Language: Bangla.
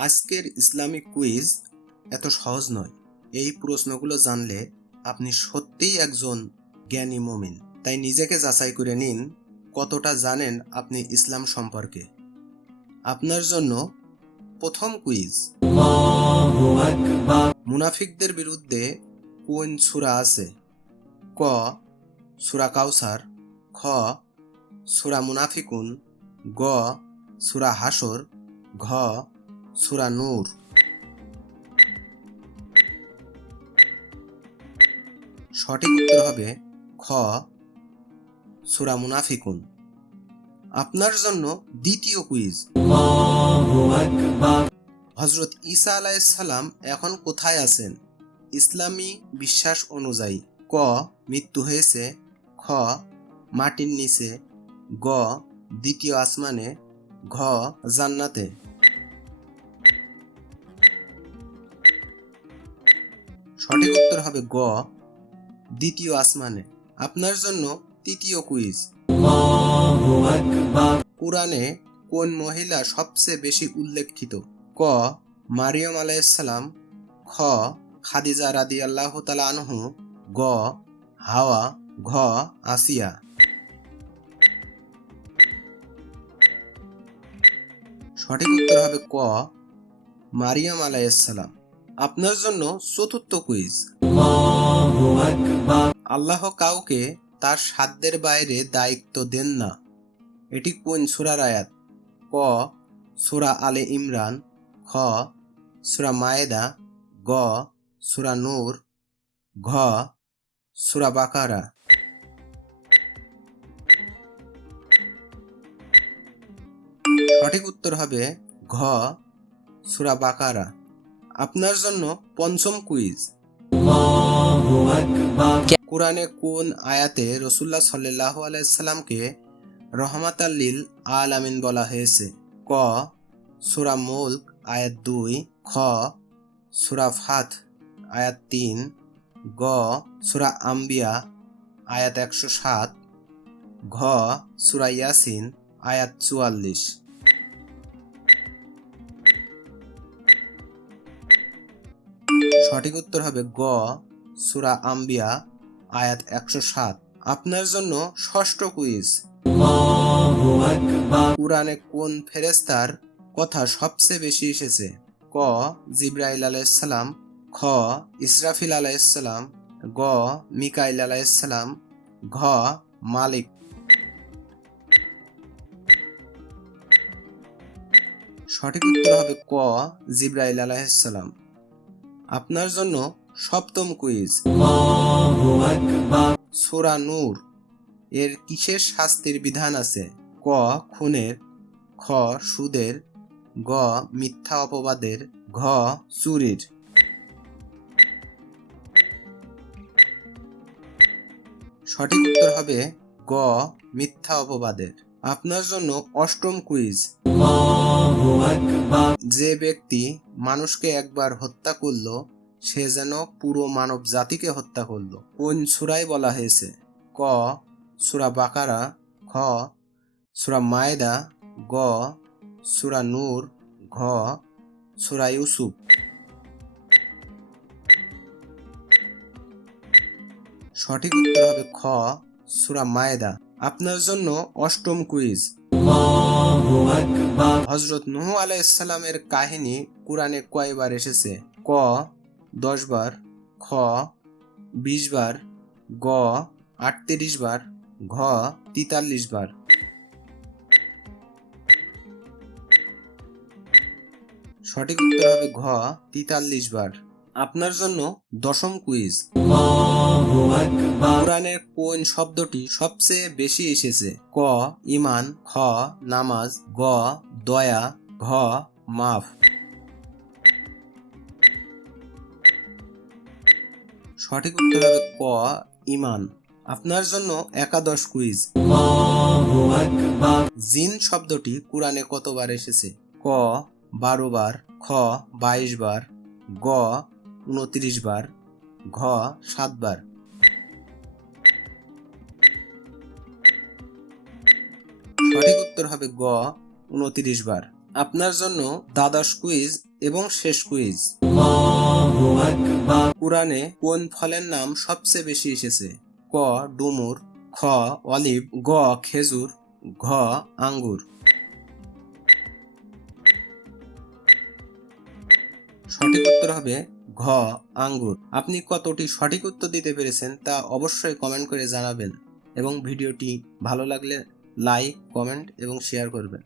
আজকের ইসলামিক কুইজ এত সহজ নয়। এই প্রশ্নগুলো জানলে আপনি সত্যিই একজন জ্ঞানী মুমিন। তাই নিজেকে যাচাই করে নিন কতটা জানেন আপনি ইসলাম সম্পর্কে। আপনার জন্য প্রথম কুইজ। মুনাফিকদের বিরুদ্ধে কোন সুরা আছে? ক, সুরা কাউসার খ, সুরা মুনাফিকুন, গ, সুরা হাসর ঘ সূরা নূর। সঠিক উত্তর হবে খ, সুরা মুনাফিকুন। আপনার জন্য দ্বিতীয় কুইজ। হজরত ঈসা আলাইসাল্লাম এখন কোথায় আছেন? ইসলামী বিশ্বাস অনুযায়ী ক, মৃত্যু হয়েছে, খ, মাটির নিচে, গ, দ্বিতীয় আসমানে, ঘ, জান্নাতে। সঠিক উত্তর হবে গ, দ্বিতীয় আসমানে। আপনার জন্য তৃতীয় কুইজ। কোরআনে কোন মহিলা সবচেয়ে বেশি উল্লেখিত? ক, মারিয়ম আলাইসালাম খ, খাদিজা রাদি আল্লাহ তালা আনহু। গ, হাওয়া। ঘ, আসিয়া। সঠিক উত্তর হবে ক, মারিয়াম আলাইসালাম আপনার জন্য চতুর্থ কুইজ। আল্লাহ কাউকে তার সাধ্যের বাইরে দায়িত্ব দেন না। এটি কোন সুরার আয়াত? ক, সুরা আলে ইমরান, খ, সুরা মায়েদা, গ, সুরা নূর, ঘ, সুরা বাকারা। সঠিক উত্তর হবে ঘ, সুরা বাকারা। আপনার জন্য পঞ্চম কুইজ। কোরআনে কোন আয়াতে রসুল্লাহ সাল্লাহ আলাইসাল্লামকে রহমাত লিল আল আমিন বলা হয়েছে? ক, সুরা মুল্ক, আয়াত দুই, খ, সুরা ফাত আয়াত তিন, গ, সুরা আম্বিয়া, আয়াত একশো সাত, ঘ, সুরা ইয়াসিন, আয়াত চুয়াল্লিশ। সঠিক উত্তর হবে গ, সুরা আম্বিয়া, আয়াত একশো সাত। আপনার জন্য ষষ্ঠ কুইজ। কোরআনে কোন ফেরেস্তার কথা সবচেয়ে বেশি এসেছে? ক, জিব্রাইল আলাইসালাম খ, ইসরাফিল আলাইসালাম গ, মিকাইল আলাইসালাম ঘ, মালিক। সঠিক উত্তর হবে ক, জিব্রাইল আলাইসালাম আপনার জন্য সপ্তম কুইজ। সোরা নূর, এর কিসের শাস্তির বিধান আছে? ক, খুনের, খ, সুদের, গ, মিথ্যা অপবাদের, ঘ, চুরির। সঠিক উত্তর হবে গ, মিথ্যা অপবাদের। আপনার জন্য অষ্টম কুইজ যে ব্যক্তি মানুষকে একবার হত্যা করল, সে যেন পুরো মানব জাতিকে হত্যা করল। কোন সুরাই বলা হয়েছে? ক, সুরা বাকারা, খ, সুরা মায়দা, গ, সুরা নূর, ঘ, সুরা ইউসুফ। সঠিক উত্তর হবে খ, সুরা মায়দা। আপনার জন্য অষ্টম কুইজ। হজরত নুহ আলাইসাল্লামের কাহিনী কোরআনে কয়বার এসেছে? ক দশ বার খ বিশ বার গ আটত্রিশ বার ঘ তিতাল্লিশ বার সঠিক উত্তর হবে ঘ তিতাল্লিশ বার আপনার জন্য দশম কুইজ কোরআনের কোন শব্দটি সবচেয়ে বেশি এসেছে? ক ইমান খ নামাজ গ দয়া ঘ মাফ। সঠিক উত্তর হবে ক ইমান আপনার জন্য একাদশ কুইজ জিন শব্দটি কোরআনে কতবার এসেছে? ক বারো বার খ বাইশ বার গ উনত্রিশ বার, ঘ সাতবার সঠিক উত্তর হবে গ, উনত্রিশ বার। আপনার জন্য দ্বাদশ কুইজ এবং শেষ কুইজ। কোরআনে কোন ফলের নাম সবচেয়ে বেশি এসেছে? ক, ডুমুর, খ, অলিভ, গ, খেজুর, ঘ, আঙ্গুর। সঠিক উত্তর হবে ঘ, আঙ্গুর। আপনি কতটি সঠিক উত্তর দিতে পেরেছেন তা অবশ্যই কমেন্ট করে জানাবেন এবং ভিডিওটি ভালো লাগলে লাইক, কমেন্ট এবং শেয়ার করবেন।